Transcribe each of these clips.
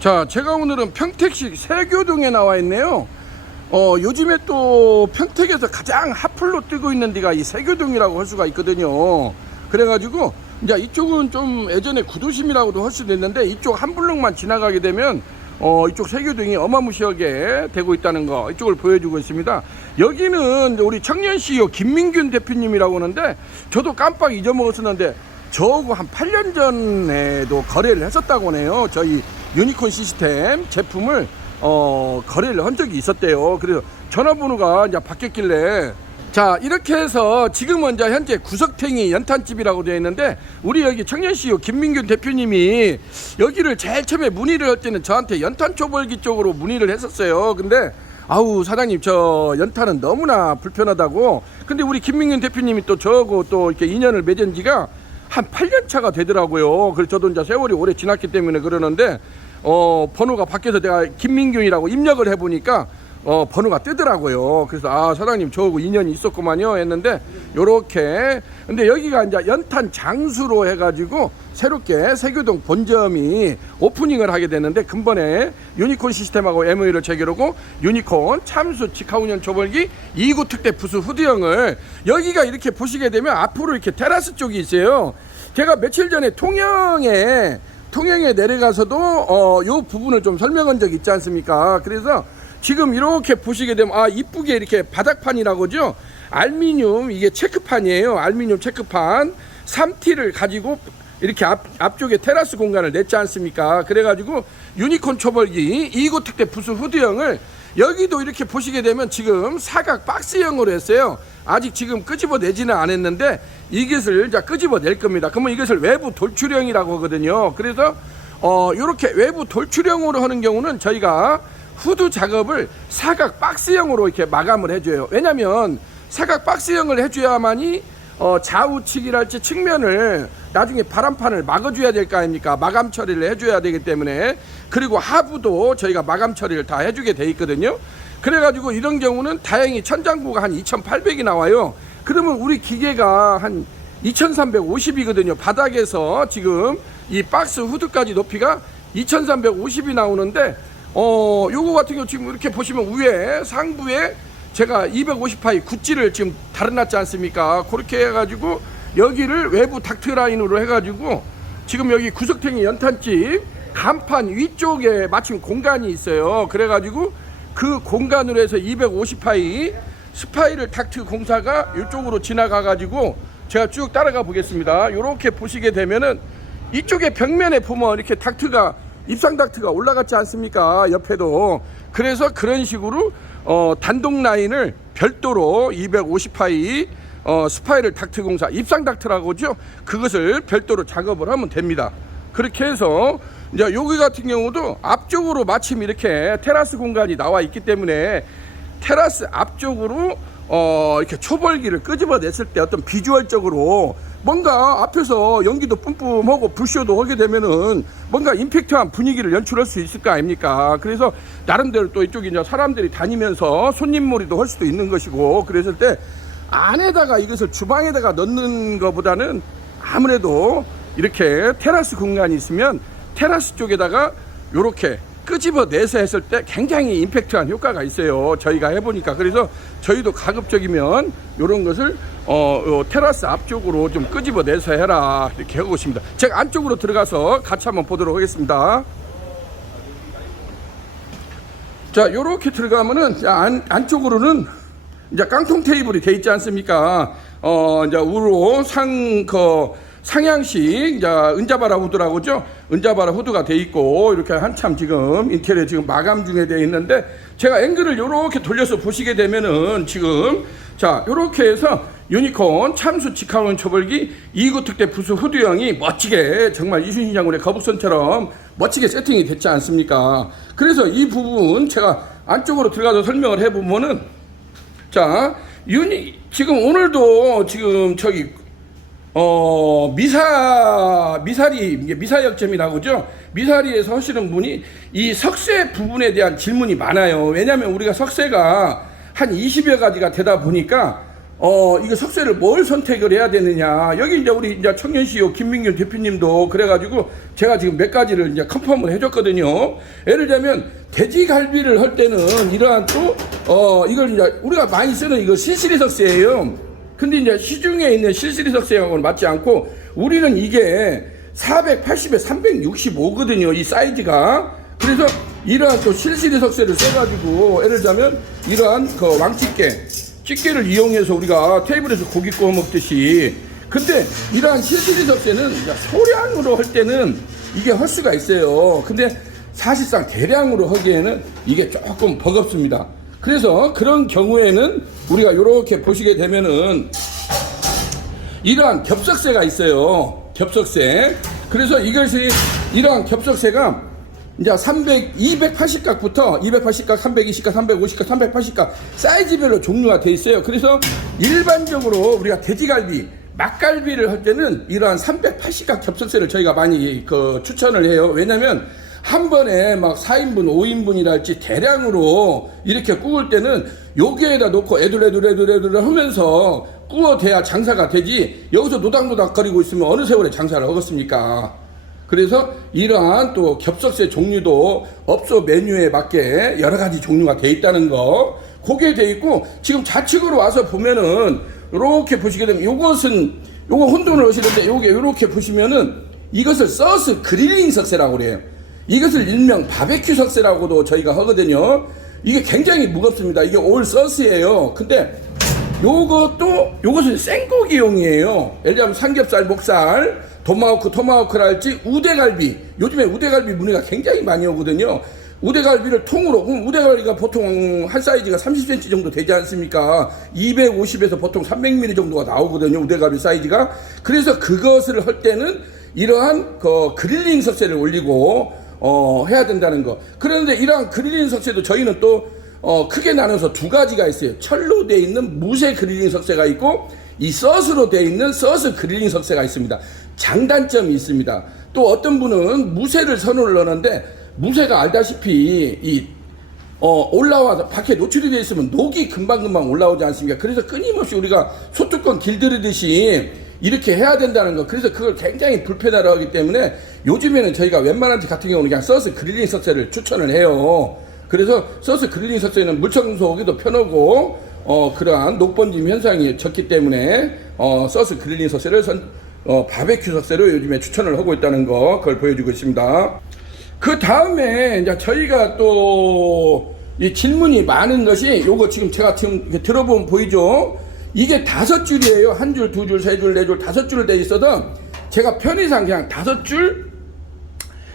자, 제가 오늘은 평택시 세교동에 나와 있네요. 요즘에 또 평택에서 가장 핫플로 뜨고 있는 데가 이 세교동이라고 할 수가 있거든요. 그래가지고 이제 이쪽은 좀 예전에 구도심이라고도 할 수도 있는데, 이쪽 한 블록만 지나가게 되면 이쪽 세교동이 어마무시하게 되고 있다는 거, 이쪽을 보여주고 있습니다. 여기는 우리 청년 CEO 김민균 대표님이라고 하는데, 저도 깜빡 잊어먹었었는데 저하고 한 8년 전에도 거래를 했었다고 하네요. 저희 유니콘 시스템 제품을 거래를 한 적이 있었대요. 그래서 전화번호가 이제 바뀌었길래, 자, 이렇게 해서 지금은 이제 현재 구석탱이 연탄집이라고 되어 있는데, 우리 여기 청년 CEO 김민균 대표님이 여기를 제일 처음에 문의를 할 때는 저한테 연탄 초벌기 쪽으로 문의를 했었어요. 근데 아우 사장님, 저 연탄은 너무나 불편하다고. 근데 우리 김민균 대표님이 또 저하고 또 이렇게 인연을 맺은 지가 한 8년 차가 되더라고요. 그래서 저도 이제 세월이 오래 지났기 때문에 그러는데, 번호가 바뀌어서 내가 김민균이라고 입력을 해보니까 번호가 뜨더라고요. 그래서 아, 사장님 저하고 인연이 있었구만요 했는데, 요렇게. 근데 여기가 이제 연탄 장수로 해가지고 새롭게 세교동 본점이 오프닝을 하게 되는데, 근본에 유니콘 시스템하고 MOU를 체결하고 유니콘 참수 직하운영 초벌기 2구 특대 부수 후드형을, 여기가 이렇게 보시게 되면 앞으로 이렇게 테라스 쪽이 있어요. 제가 며칠 전에 통영에 내려가서도 요 부분을 좀 설명한 적이 있지 않습니까? 그래서 지금 이렇게 보시게 되면, 아, 이쁘게 이렇게 바닥판이라고 하죠. 알미늄, 이게 체크판이에요. 알미늄 체크판 3T를 가지고 이렇게 앞쪽에 테라스 공간을 냈지 않습니까? 그래가지고 유니콘 초벌기 2구 특대 부수 후드형을 여기도 이렇게 보시게 되면 지금 사각 박스형으로 했어요. 아직 지금 끄집어내지는 않았는데 이것을 이제 끄집어낼 겁니다. 그러면 이것을 외부 돌출형이라고 하거든요. 그래서 이렇게 외부 돌출형으로 하는 경우는 저희가 후드 작업을 사각 박스형으로 이렇게 마감을 해줘요. 왜냐면 사각 박스형을 해줘야만이 좌우측이랄지 측면을 나중에 바람판을 막아줘야 될 거 아닙니까? 마감 처리를 해줘야 되기 때문에. 그리고 하부도 저희가 마감 처리를 다 해주게 돼 있거든요. 그래가지고 이런 경우는 다행히 천장부가 한 2800이 나와요. 그러면 우리 기계가 한 2350이거든요. 바닥에서 지금 이 박스 후드까지 높이가 2350이 나오는데, 요거 같은 경우 지금 이렇게 보시면 위에 상부에 제가 250파이 굿지를 지금 달아놨지 않습니까? 그렇게 해가지고 여기를 외부 닥트 라인으로 해가지고 지금 여기 구석탱이 연탄집 간판 위쪽에 마침 공간이 있어요. 그래가지고 그 공간으로 해서 250파이 스파이럴 닥트 공사가 이쪽으로 지나가가지고 제가 쭉 따라가 보겠습니다. 이렇게 보시게 되면은 이쪽에 벽면에 보면 이렇게 닥트가, 입상 닥트가 올라갔지 않습니까? 옆에도. 그래서 그런 식으로 단독 라인을 별도로 250파이 스파이럴 닥트 공사, 입상 닥트라고 하죠. 그것을 별도로 작업을 하면 됩니다. 그렇게 해서 이제 여기 같은 경우도 앞쪽으로 마침 이렇게 테라스 공간이 나와 있기 때문에 테라스 앞쪽으로 이렇게 초벌기를 끄집어냈을 때 어떤 비주얼적으로 뭔가 앞에서 연기도 뿜뿜하고 불쇼도 하게 되면은 뭔가 임팩트한 분위기를 연출할 수 있을 거 아닙니까? 그래서 나름대로 또 이쪽에 이제 사람들이 다니면서 손님몰이도 할 수도 있는 것이고, 그랬을 때 안에다가 이것을 주방에다가 넣는 것보다는 아무래도 이렇게 테라스 공간이 있으면 테라스 쪽에다가 이렇게 끄집어내서 했을 때 굉장히 임팩트한 효과가 있어요. 저희가 해보니까. 그래서 저희도 가급적이면 이런 것을 테라스 앞쪽으로 좀 끄집어내서 해라, 이렇게 하고 있습니다. 제가 안쪽으로 들어가서 같이 한번 보도록 하겠습니다. 자, 이렇게 들어가면은 안쪽으로는 이제 깡통 테이블이 돼 있지 않습니까? 이제 우로 상향식 이제 은자바라 후드라고 하죠. 은자바라 후드가 돼 있고, 이렇게 한참 지금 인테리어 지금 마감 중에 되어 있는데, 제가 앵글을 이렇게 돌려서 보시게 되면은 지금, 자, 이렇게 해서 유니콘 참수 직하운 초벌기 2구 특대 부수 후드형이 멋지게, 정말 이순신 장군의 거북선처럼 멋지게 세팅이 됐지 않습니까? 그래서 이 부분 제가 안쪽으로 들어가서 설명을 해보면은, 자, 지금 오늘도 지금 저기 미사역점이라고 하죠. 미사리에서 하시는 분이 이 석쇠 부분에 대한 질문이 많아요. 왜냐하면 우리가 석쇠가 한 20여 가지가 되다 보니까 이거 석쇠를 뭘 선택을 해야 되느냐. 여기 이제 우리 이제 청년 CEO 김민균 대표님도 그래가지고 제가 지금 몇 가지를 이제 컨펌을 해줬거든요. 예를 들면 돼지갈비를 할 때는 이러한 또, 이걸 이제 우리가 많이 쓰는 이거 실시리 석쇠예요. 근데 이제 시중에 있는 실시리 석쇠하고는 맞지 않고 우리는 이게 480에 365거든요. 이 사이즈가. 그래서 이러한 또 실시리 석쇠를 써가지고 예를 들자면 이러한 그 찌개를 이용해서 우리가 테이블에서 고기 구워 먹듯이. 근데 이러한 실시리 석쇠는 소량으로 할 때는 이게 할 수가 있어요. 근데 사실상 대량으로 하기에는 이게 조금 버겁습니다. 그래서 그런 경우에는 우리가 이렇게 보시게 되면은 이러한 겹석쇠가 있어요. 겹석쇠. 그래서 이러한 겹석쇠가 이제 280각부터 280각, 320각, 350각, 380각 사이즈별로 종류가 돼 있어요. 그래서 일반적으로 우리가 돼지갈비, 막갈비를 할 때는 이러한 380각 겹석쇠를 저희가 많이 추천을 해요. 왜냐면 한 번에 막 4인분, 5인분이랄지 대량으로 이렇게 구울 때는 여기에다 놓고 애들 하면서 구워대야 장사가 되지, 여기서 노닥노닥거리고 있으면 어느 세월에 장사를 하겠습니까? 그래서 이러한 또 겹석쇠 종류도 업소 메뉴에 맞게 여러 가지 종류가 돼 있다는 거, 그게 돼 있고, 지금 좌측으로 와서 보면은 이렇게 보시게 되면 요거 혼돈을 하시는데 요게 이렇게 보시면은 이것을 서스 그릴링 석쇠라고 그래요. 이것을 일명 바베큐 석쇠라고도 저희가 하거든요. 이게 굉장히 무겁습니다. 이게 올 서스예요. 근데 요것은 생고기용이에요. 예를 들면 삼겹살, 목살, 토마호크랄지 우대갈비. 요즘에 우대갈비 문의가 굉장히 많이 오거든요. 우대갈비를 통으로, 그럼 우대갈비가 보통 한 사이즈가 30cm 정도 되지 않습니까? 250에서 보통 300mm 정도가 나오거든요. 우대갈비 사이즈가. 그래서 그것을 할 때는 이러한 그릴링 석쇠를 올리고 해야 된다는 거. 그런데 이러한 그릴링 석쇠도 저희는 또 크게 나눠서 두 가지가 있어요. 철로 되어 있는 무쇠 그릴링 석쇠가 있고, 이 서스로 되어 있는 서스 그릴링 석쇠가 있습니다. 장단점이 있습니다. 또 어떤 분은 무쇠를 선호를 하는데, 무쇠가 알다시피 올라와서 밖에 노출이 되어 있으면 녹이 금방금방 올라오지 않습니까? 그래서 끊임없이 우리가 소뚜껑 길들이듯이 이렇게 해야 된다는 거. 그래서 그걸 굉장히 불편하다 하기 때문에 요즘에는 저희가 웬만한 데 같은 경우는 그냥 서스 그릴링 석쇠를 추천을 해요. 그래서 서스 그릴링 석쇠는 물청소하기도 편하고 그러한 녹번짐 현상이 적기 때문에 서스 그릴링 석쇠를 바베큐 석쇠로 요즘에 추천을 하고 있다는 거, 그걸 보여주고 있습니다. 그 다음에 이제 저희가 또 이 질문이 많은 것이 요거 지금 제가 지금 들어보면 보이죠? 이게 5줄이에요. 1줄, 2줄, 3줄, 4줄, 5줄을 돼 있어서 제가 편의상 그냥 5줄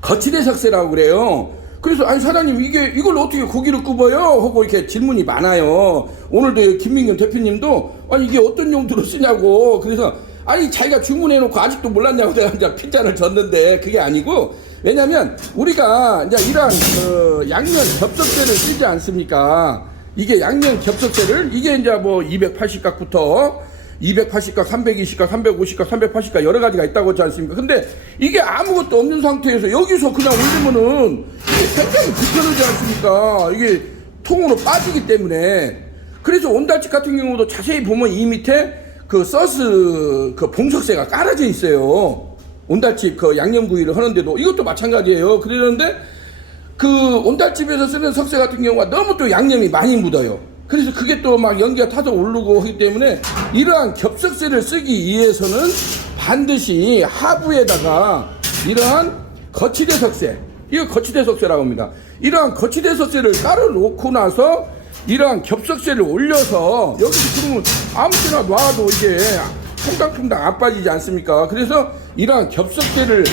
거치대 석쇠라고 그래요. 그래서 아니 사장님 이걸 어떻게 고기를 굽어요? 하고 이렇게 질문이 많아요. 오늘도 김민균 대표님도 아니 이게 어떤 용도로 쓰냐고. 그래서 아니 자기가 주문해놓고 아직도 몰랐냐고 내가 이제 핀잔을 줬는데 그게 아니고, 왜냐면 우리가 이제 이러한 양면 겹석쇠를 쓰지 않습니까? 이게 양면 겹석쇠를 이게 이제 뭐 280각부터 280각, 320각, 350각, 380각 여러 가지가 있다고 하지 않습니까? 근데 이게 아무것도 없는 상태에서 여기서 그냥 올리면은 이게 굉장히 불편하지 않습니까? 이게 통으로 빠지기 때문에. 그래서 온달집 같은 경우도 자세히 보면 이 밑에 그 서스 봉석쇠가 깔아져 있어요. 온달집 양념구이를 하는데도 이것도 마찬가지예요. 그러는데 온달집에서 쓰는 석쇠 같은 경우가 너무 또 양념이 많이 묻어요. 그래서 그게 또 막 연기가 타서 오르고 하기 때문에 이러한 겹석쇠를 쓰기 위해서는 반드시 하부에다가 이러한 거치대 석쇠, 이거 거치대 석쇠라고 합니다. 이러한 거치대 석쇠를 깔아 놓고 나서 이러한 겹석쇠를 올려서 여기서 그러면 아무 때나 놔도 이게 퐁당퐁당 안 빠지지 않습니까? 그래서 이러한 겹석쇠를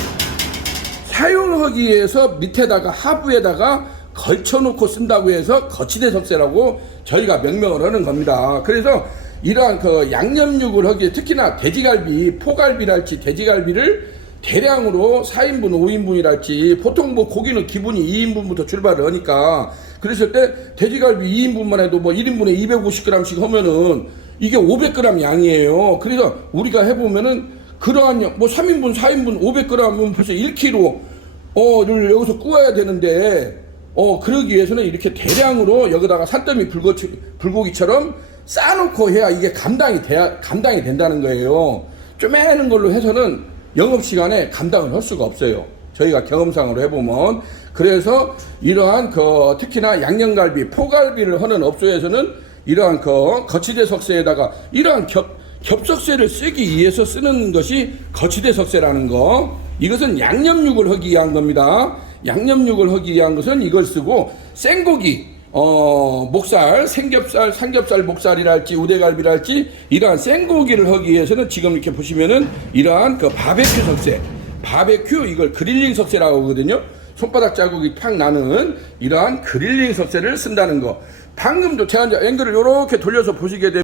사용하기 위해서 밑에다가 하부에다가 걸쳐놓고 쓴다고 해서 거치대 석쇠라고 저희가 명명을 하는 겁니다. 그래서 이러한 양념육을 하기에 특히나 돼지갈비, 포갈비랄지 돼지갈비를 대량으로 4인분, 5인분이랄지 보통 뭐 고기는 기본이 2인분부터 출발을 하니까, 그랬을 때 돼지갈비 2인분만 해도 뭐 1인분에 250g씩 하면은 이게 500g 양이에요. 그래서 우리가 해보면은 그러한 뭐 3인분, 4인분 500g은 벌써 1kg를 여기서 구워야 되는데 그러기 위해서는 이렇게 대량으로 여기다가 산더미 불고기처럼 쌓아놓고 해야 이게 감당이 된다는 거예요. 쪼매는 걸로 해서는 영업시간에 감당을 할 수가 없어요. 저희가 경험상으로 해보면. 그래서 이러한 특히나 양념갈비, 포갈비를 하는 업소에서는 이러한 거치대 석쇠에다가 이러한 겹석쇠를 쓰기 위해서 쓰는 것이 거치대 석쇠라는 거. 이것은 양념육을 하기 위한 겁니다. 양념육을 하기 위한 것은 이걸 쓰고, 생고기, 목살, 삼겹살 목살이랄지 우대갈비랄지 이러한 생고기를 하기 위해서는 지금 이렇게 보시면은 이러한 바베큐 석쇠, 바베큐 이걸 그릴링 석쇠라고 하거든요. 손바닥 자국이 팍 나는 이러한 그릴링 석쇠를 쓴다는 거. 방금도 제가 이제 앵글을 이렇게 돌려서 보시게 되면